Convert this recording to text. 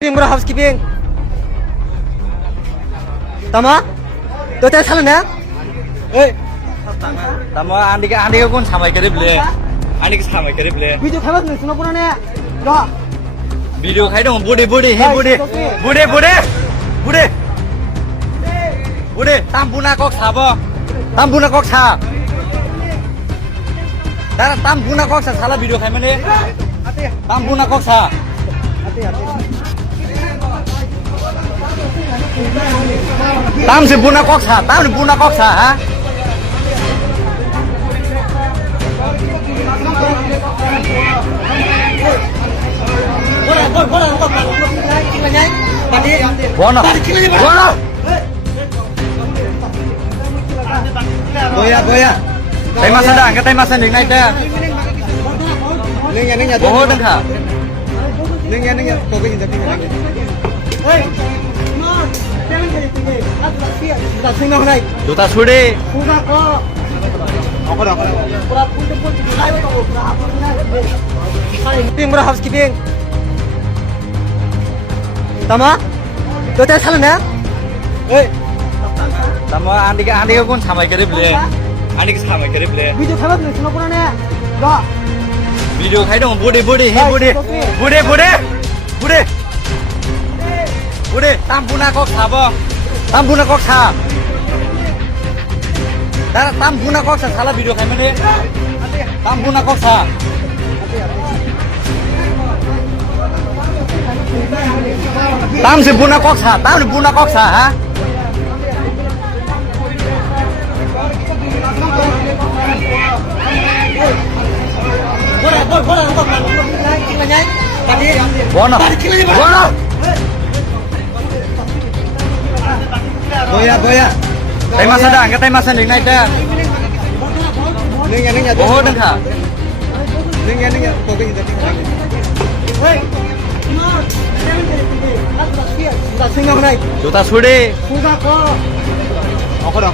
bro housekeeping. Tama? Total salah na? Eh, tama andi ka kon samai kare ble. Andi ka samai kare ble. video khabar ni suno pura ne. Lo. Video khai dong bude he bude. Bude tampuna kok sabo. Tampuna kok sa. Dara tampuna kok sa salah video khai mane. Tampuna kok sa. Tam si buna koksa, tam ni buna koksa, ha? Bono. Goya. Tay masa dah, angkat tay masa ning naik dah. Ning ya. Boho deng kha. Ning ya. Kau ke jadi ning. Hey. Juta sude. Bro housekeeping. Tama? Total salah na? Eh, Tama andi ka kon samai kare ble. Andi ka samai kare ble. video khabar ni suno pura ne. Lo. Video khai dong bude he bude. Bude tampuna kok sabo. Tampuna kok sa. Dara tampuna kok sa salah video khai mane. Tampuna kok sa. Tam si buna kok sa, tam ni buna kok sa, ha? Bono. Goya. Tay masa dah, angkat tay masa ning naik dah. Ning ya. Boho deng kha. Ning ya. Kau ke jadi ning. Hey. Juta sude. Aku dah.